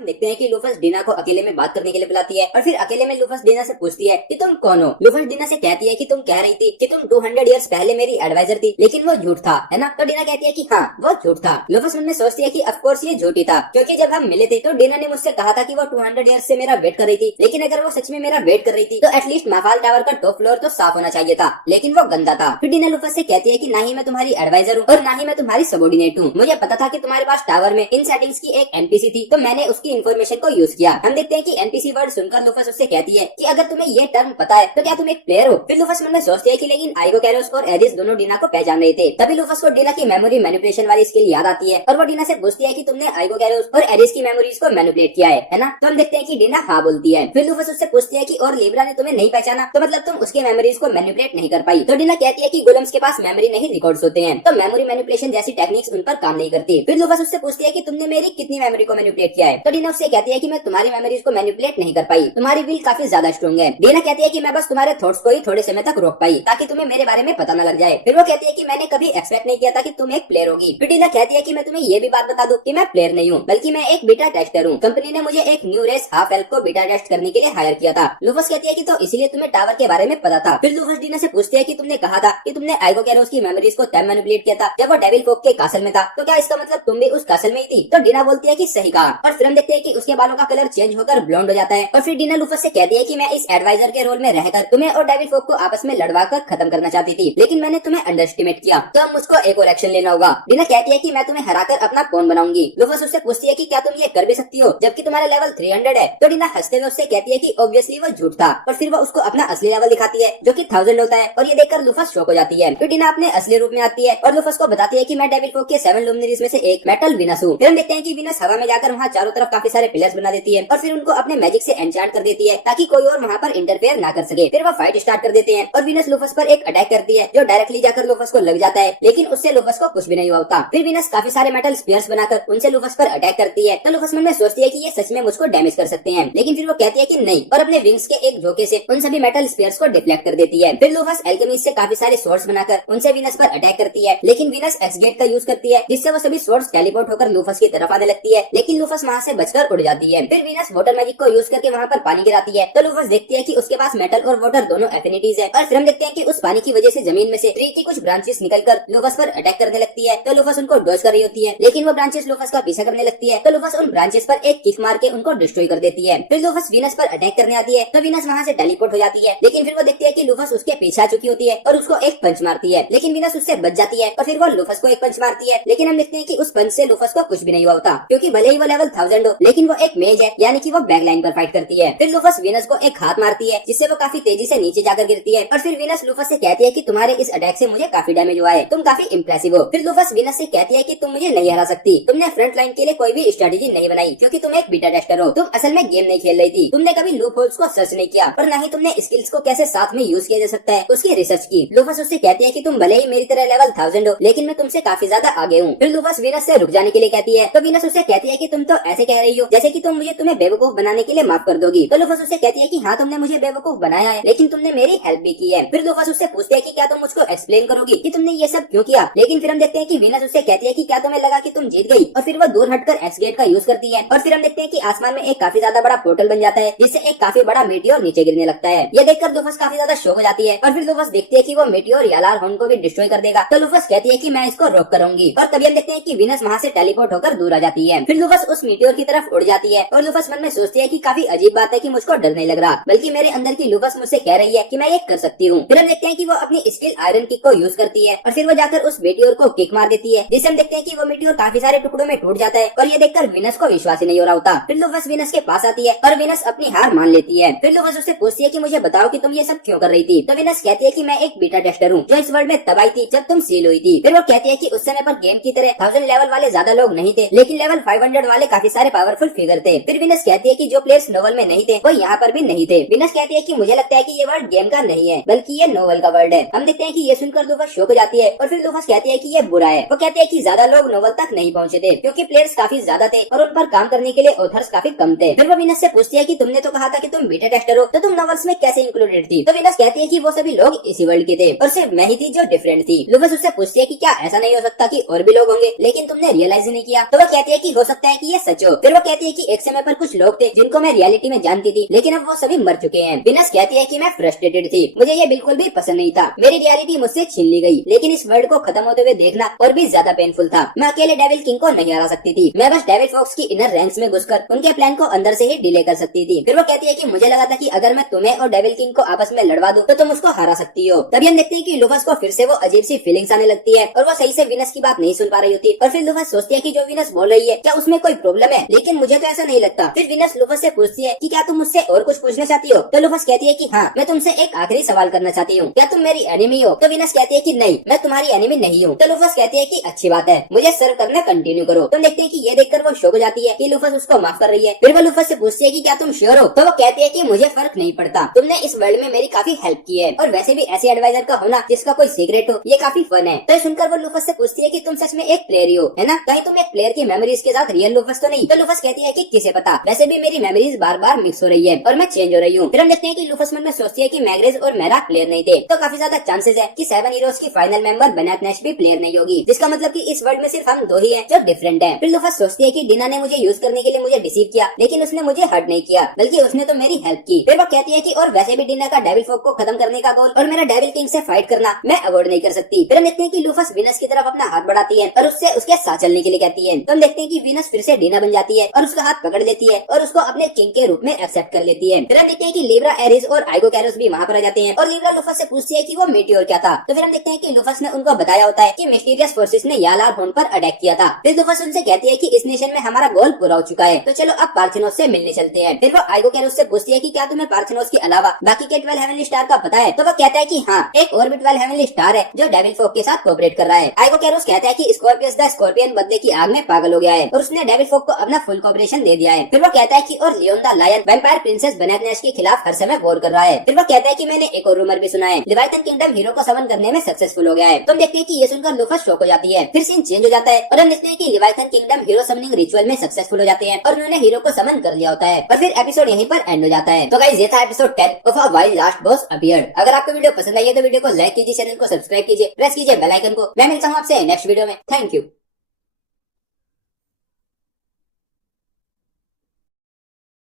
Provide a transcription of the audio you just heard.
हम देखते हैं कि लूफस डीना को अकेले में बात करने के लिए बुलाती है और फिर अकेले में लूफस डीना से पूछती है कि तुम कौन हो। लूफस डीना से कहती है कि तुम कह रही थी कि तुम 200 इयर्स पहले मेरी एडवाइजर थी, लेकिन वो झूठ था, है ना। तो डीना कहती है कि हाँ वो झूठ था। लूफस मन में सोचती है कि ऑफ कोर्स ये झूठ ही था, क्योंकि जब हम मिले थे तो डीना ने मुझसे कहा था कि वो 200 इयर्स से मेरा वेट कर रही थी, लेकिन अगर वो सच में मेरा वेट कर रही थी तो एटलीस्ट माफाल टावर का टॉप फ्लोर तो साफ होना चाहिए था, लेकिन वो गंदा था। फिर डीना लूफस से कहती है कि ना ही मैं तुम्हारी एडवाइजर हूँ और ना ही मैं तुम्हारी सबॉर्डिनेट हूँ। मुझे पता था कि तुम्हारे पास टावर में इन सेटिंग्स की एक एनपीसी थी, तो मैंने उसकी इन्फॉर्मेशन को यूज किया। हम देखते हैं कि एनपीसी वर्ड सुनकर लूफस उससे कहती है कि अगर तुम्हें ये टर्म पता है तो क्या तुम एक प्लेयर हो। फिर लूफस मन में सोचती है कि लेकिन आइगो कैरोस और एरिस दोनों डीना को पहचान रहे थे। तभी लूफस को डीना की मेमोरी मैनिपुलेशन वाली स्किल याद आती है और वो डीना से पूछती है कि तुमने आइगो कैरोस और एरिस की मेमोरीज को मैनिपुलेट किया है ना। तो हम देखते हैं कि डीना हाँ बोलती है। फिर लूफस उससे पूछती है कि और लिब्रा ने तुम्हें नहीं पहचाना, तो मतलब तुम उसकी मेमोरीज को मैनिपुलेट नहीं कर पाई। तो डीना कहती है कि गोलेम्स के पास मेमोरी नहीं रिकॉर्ड्स होते हैं, तो मेमोरी मैनिपुलेशन जैसी टेक्निक्स उन पर काम नहीं करती। फिर लूफस उससे पूछती है कि तुमने मेरी कितनी मेमोरी को मैनिपुलेट किया है। तो डीना उससे कहती है कि मैं तुम्हारी मेमोरीज को मैनिपुलेट नहीं कर पाई, तुम्हारी विल काफी ज्यादा स्ट्रॉन्ग है। डीना कहती है कि मैं बस तुम्हारे थॉट्स को ही थोड़े समय तक रोक पाई ताकि तुम्हें मेरे बारे में पता न लग जाए। फिर वो कहती है कि मैंने कभी एक्सपेक्ट नहीं किया था कि तुम एक प्लेयर होगी। फिर डीना कहती है कि मैं तुम्हें ये भी बात बता दूं कि मैं प्लेयर नहीं हूँ, बल्कि मैं एक बीटा टेस्टर हूँ। कंपनी ने मुझे एक न्यू रेस हाफ एल्फ को बीटा टेस्ट करने के लिए हायर किया था। लूफस कहती है कि तो इसीलिए तुम्हें टावर के बारे में पता था। फिर लूफस डीना से पूछते हैं कि तुमने कहा था कि तुमने आइगो कैरोस की मेमोरीज को तब मैनिपुलेट किया था जब वो डेविल फोक के कासल में था, तो क्या इसका मतलब तुम भी उस कासल में ही थी। तो डीना बोलती है कि सही कहा। और फिर हम देखते हैं कि उसके बालों का कलर चेंज होकर ब्लॉन्ड हो जाता है। और फिर डीना लूफस से कहती है कि मैं इस एडवाइजर के रोल में रहकर तुम्हें और डेविल फोक को आपस में लड़वा कर खत्म करना चाहती थी, लेकिन मैंने तुम्हें अंडरस्टिमेट किया, तो अब मुझको एक और एक्शन लेना होगा। डीना कहती है कि मैं तुम्हें हराकर अपना पॉन बनाऊंगी। लूफस उससे पूछती है कि क्या तुम ये कर भी सकती हो जबकि तुम्हारा लेवल 300 है। तो डीना हंसते हुए उससे कहती है कि ऑब्वियसली वो झूठ था, और फिर वो उसको अपना असली लेवल दिखाती है जो कि 1000 होता है। और ये देखकर लूफस शॉक हो जाती है। फिर डीना अपने असली रूप में आती है और लूफस को बताती है कि मैं डेविल फोक के 7 लुमिनरीज में से एक मेटल विनस हूँ। फिर हम देखते हैं कि विनस हवा में जाकर वहाँ चारों तरफ काफी सारे पिलर्स बना देती है और फिर उनको अपने मैजिक से एन्चांट कर देती है ताकि कोई और वहाँ पर इंटरफेयर ना कर सके। फिर वो फाइट स्टार्ट कर देते हैं और विनस लूफस पर एक अटैक करती है जो डायरेक्टली जाकर लूफस को लग जाता है, लेकिन उससे लूफस को कुछ भी नहीं होता। फिर विनस काफी सारे मेटल स्पीयर्स बनाकर उनसे लूफस पर अटैक करती है। तो लूफस मन में सोचती है कि ये सच में मुझको डैमेज कर सकते हैं, लेकिन फिर वो कहती है कि नहीं, और अपने विंग्स के एक झोंके से उन सभी मेटल स्पीयर्स को डिफ्लेक्ट कर देती है। फिर लूफस एल्केमिस्ट से काफी सारे स्वॉर्ड्स बनाकर उनसे विनस पर अटैक करती है, लेकिन विनस एक्स गेट का यूज करती है जिससे वो सभी स्वॉर्ड्स टेलीपोर्ट होकर लूफस की तरफ आने लगती है, लेकिन लूफस वहाँ से बचकर उड़ जाती है। फिर विनस वाटर मैजिक को यूज करके वहाँ पर पानी गिराती है, तो लूफस देखती है कि उसके पास मेटल और वाटर दोनों एफिनिटीज है। और फिर हम देखते हैं कि उस पानी की वजह से जमीन में से ट्री की कुछ ब्रांचेस निकलकर लूफस पर अटैक करने लगती है। तो लूफस उनको डॉज कर रही होती है, लेकिन वो ब्रांचेस लूफस का पीछा करने लगती है। तो लूफस उन ब्रांचेस पर एक किक मार के उनको डिस्ट्रॉय कर देती है। फिर लूफस विनस पर अटैक करने आती है, तो विनस वहाँ से टेलीपोर्ट हो जाती है, लेकिन फिर वो देखती है कि लूफस उसके पीछे आ चुकी होती है और उसको एक पंच मारती है, लेकिन विनस उससे बच जाती है और फिर वो लूफस को एक पंच मारती है। लेकिन हम देखते हैं कि उस पंच से लूफस को कुछ भी नहीं हुआ होता, क्योंकि भले ही वो लेवल 1000 हो, लेकिन वो एक मेज है, यानी कि वो बैक लाइन पर फाइट करती है। फिर लूफस विनस को एक हाथ मारती है जिससे वो काफी तेजी से नीचे जाकर गिरती है। और फिर विनस लूफस से कहती है कि तुम्हारे इस अटैक से मुझे काफी डैमेज हुआ है, तुम काफी इम्प्रेसिव हो। फिर लूफस विनस से कहती है कि तुम मुझे नहीं हरा सकती, तुमने फ्रंट लाइन के लिए कोई भी स्ट्रेटेजी नहीं बनाई, क्योंकि तुम एक बीटा टेस्टर हो, तुम असल में गेम नहीं खेल रही थी, तुमने कभी लूप होल्स को सर्च नहीं किया और न ही तुमने स्किल्स को कैसे साथ में यूज किया जा सकता है उसकी रिसर्च की। लूफस उससे कहती है कि तुम भले ही मेरी तरह लेवल 1000 हो, लेकिन मैं तुमसे काफी ज्यादा आगे हूँ। फिर लूफस विनस से रुक जाने के लिए कहती है, तो विनस उससे कहती है कि तुम तो ऐसे कह रही हो जैसे कि तुम मुझे तुम्हें बेवकूफ बनाने के लिए माफ कर दोगी। तो लूफस उससे कहती है कि हाँ तुमने मुझे बेवकूफ बनाया है, लेकिन तुमने मेरी हेल्प भी की है। फिर लूफस उससे पूछते है कि क्या तुम मुझको एक्सप्लेन करोगी कि तुमने ये सब क्यों किया। लेकिन फिर हम देखते हैं कि विनस उससे कहती है कि क्या तुम्हें लगा कि तुम जीत गई, और फिर वो दूर हटकर एक्स गेट का यूज करती है। और फिर हम देखते हैं कि आसमान में एक काफी ज्यादा बड़ा पोर्टल बन जाता है जिससे एक काफी बड़ा मीटियोर नीचे गिरने लगता है। ये देखकर लूफस काफी ज्यादा शॉक हो जाती है और फिर लूफस देखती है कि वो मीटियोर यालार हॉर्न को भी डिस्ट्रॉय कर देगा। तो लूफस कहती है कि मैं इसको रोक करूंगी, और तभी हम देखते हैं कि विनस वहाँ से टेलीपोर्ट होकर दूर आ जाती है। फिर लूफस उस मीटियोर की तरफ उड़ जाती है और लूफस मन में सोचती है कि काफी अजीब बात है कि मुझको डर नहीं लग रहा, बल्कि मेरे अंदर की लूफस मुझसे कह रही है कि मैं ये कर सकती हूँ। फिर हम देखते हैं कि वो अपनी स्किल आयरन किक को यूज करती है और फिर वो जाकर उस मीटियोर को किक मार देती है, जिससे हम देखते हैं कि वो मीटियोर काफी सारे टुकड़ों में टूट जाता है। और ये देखकर विनस को विश्वास ही नहीं हो रहा होता। फिर लूफस विनस के पास आती है और विनस अपनी हार मान लेती है। फिर लूफस उससे पूछती है कि मुझे बताओ कि तुम ये सब क्यों कर रही थी। तो विनस कहती है कि मैं एक बीटा टेस्टर हूँ जो इस वर्ल्ड में तब आई थी जब तुम सील हुई थी। फिर वो कहती है कि उस समय पर गेम की तरह 1000 लेवल वाले ज्यादा लोग नहीं थे, लेकिन लेवल 500 वाले काफी सारे पावरफुल फिगर थे। फिर विनस कहती है कि जो प्लेयर्स नोवेल में नहीं थे वो यहाँ पर भी नहीं थे। विनस कहती है कि मुझे लगता है कि ये वर्ल्ड गेम का नहीं है, बल्कि ये नोवेल का वर्ल्ड है। हम देखते हैं कि ये सुनकर लूफस शॉक हो जाती है और फिर लूफस कहती है कि ये बुरा है। वो कहते हैं कि ज्यादा लोग नोवेल तक नहीं पहुँचे थे क्योंकि प्लेयर्स काफी ज्यादा थे और उन पर काम करने के लिए ऑथर्स काफी कम थे। फिर वो विनस से पूछती है कि तुमने तो कहा था कि तुम बीटा टेस्टर हो, तो तुम नोवेल्स में कैसे इंक्लूडेड थी। तो विनस कहती है कि वो सभी लोग इसी वर्ल्ड के थे और सिर्फ मैं ही थी जो डिफरेंट थी। लूफस उससे पूछती है कि क्या ऐसा नहीं हो सकता कि और भी लोग होंगे, लेकिन तुमने रियलाइज नहीं किया। तो वो कहती है कि हो सकता है कि ये सच हो। फिर फिर वो कहती है कि एक समय पर कुछ लोग थे जिनको मैं रियलिटी में जानती थी, लेकिन अब वो सभी मर चुके हैं। विनस कहती है कि मैं फ्रस्ट्रेटेड थी, मुझे ये बिल्कुल भी पसंद नहीं था, मेरी रियलिटी मुझसे छीन ली गई, लेकिन इस वर्ल्ड को खत्म होते हुए देखना और भी ज्यादा पेनफुल था। मैं अकेले डेविल किंग को नहीं हरा सकती थी, मैं बस डेविल फॉक्स की इनर रैंक्स में घुसकर उनके प्लान को अंदर से ही डिले कर सकती थी। फिर वो कहती है कि मुझे लगा था कि अगर मैं तुम्हें और डेविल किंग को आपस में लड़वा दूं तो तुम उसको हरा सकती हो। तभी हम देखते हैं कि लूफस को फिर से वो अजीब सी फीलिंग्स आने लगती है और वो सही से विनस की बात नहीं सुन पा रही होती। और फिर लूफस सोचती है कि जो विनस बोल रही है क्या उसमें कोई प्रॉब्लम है, लेकिन मुझे तो ऐसा नहीं लगता। फिर विनस लूफस से पूछती है कि क्या तुम मुझसे और कुछ पूछना चाहती हो? तो लूफस कहती है कि हाँ, मैं तुमसे एक आखिरी सवाल करना चाहती हूँ, क्या तुम मेरी एनिमी हो? तो विनस कहती है कि नहीं, मैं तुम्हारी एनिमी नहीं हूँ। तो लूफस कहती है कि अच्छी बात है, मुझे सर्व करना कंटिन्यू करो। तुम देखते हैं कि ये देखकर वो शॉक हो जाती है कि लूफस उसको माफ कर रही है। फिर वो लूफस से पूछती है कि क्या तुम श्योर हो? तो वो कहती है कि मुझे फर्क नहीं पड़ता, तुमने इस वर्ल्ड में मेरी काफी हेल्प की है और वैसे भी ऐसे एडवाइजर का होना जिसका कोई सीक्रेट हो ये काफी फन है। तो सुनकर वो लूफस से पूछती है कि तुम सच में एक प्लेयर ही हो, है ना? कहीं तुम एक प्लेयर की मेमोरीज के साथ रियल लूफस तो नहीं? तो लूफस कहती है कि किसे पता, वैसे भी मेरी मेमोरीज बार बार मिक्स हो रही है और मैं चेंज हो रही हूँ। फिर हम देखते हैं कि लूफस मन में सोचती है कि मैग्रेज और मेरा प्लेयर नहीं थे, तो काफी ज्यादा चांसेस है कि 7 हीरोज की फाइनल मेंबर बेनेट नैश भी प्लेयर नहीं होगी, जिसका मतलब कि इस वर्ल्ड में सिर्फ हम 2 ही हैं जो डिफरेंट हैं। फिर लूफस सोचती है कि डिना ने मुझे यूज करने के लिए मुझे डिसीव किया, लेकिन उसने मुझे हर्ट नहीं किया, बल्कि उसने तो मेरी हेल्प की। फिर वो कहती है कि और वैसे भी डिना का डेविल फोक को खत्म करने का गोल और मेरा डेविल किंग से फाइट करना मैं अवॉइड नहीं कर सकती। फिर हम देखते हैं कि लूफस विनस की तरफ अपना हाथ बढ़ाती है और उससे उसके साथ चलने के लिए कहती है। तो हम देखते हैं कि विनस फिर से डिना बन जाती है और उसका हाथ पकड़ लेती है और उसको अपने किंग के रूप में एक्सेप्ट कर लेती है। फिर हम देखते हैं कि लिब्रा, एरिस और आइगो कैरोस भी वहाँ पर आ जाते हैं और लिब्रा लूफस से पूछती है कि वो मीटियोर क्या था। तो फिर हम देखते हैं कि लूफस ने उनको बताया होता है कि मिस्टीरियस फोर्सेस ने यालार होन पर अटैक किया था। फिर लूफस उनसे कहती है कि इस नेशन में हमारा गोल पूरा हो चुका है, तो चलो अब पार्थेनोस से मिलने चलते हैं। फिर वो आइगो कैरोस से पूछती है कि क्या तुम्हें पार्थेनोस के अलावा बाकी के 12 हेवनली स्टार का पता है? तो वो कहता है कि हाँ, एक और भी 12 हेवनली स्टार है जो डेविल फोक के साथ कोऑपरेट कर रहा है। आइगो कैरोस कहता है कि स्कॉर्पियस द स्कॉर्पियन बदले की आग में पागल हो गया है और उसने डेविल फोक को अपना फुल कोऑपरेशन दे दिया है। फिर वो कहता है कि और Leon the lion vampire princess Bennett Nash के खिलाफ हर समय वॉर कर रहा है। फिर वो कहता है कि मैंने एक और रूमर भी सुना है, लिवाइथन किंगडम हीरो को समन करने में सक्सेसफुल हो गया है। तो हम देखते हैं कि ये सुनकर लूफस शॉक हो जाती है। फिर सीन चेंज हो जाता है और हम देखते हैं कि लिवाइथन किंगडम हीरो समनिंग रिचुअल में सक्सेसफुल हो जाते हैं और उन्होंने हीरो को समन कर लिया होता है और फिर एपिसोड यहीं पर एंड हो जाता है। तो गाइस ये था episode 10 of a wild last boss appeared. अगर आपको वीडियो पसंद आई है तो वीडियो को लाइक कीजिए, चैनल को सब्सक्राइब कीजिए, प्रेस कीजिए बेल आइकन को। मैं मिलता हूँ आपसे नेक्स्ट वीडियो में। Thank you.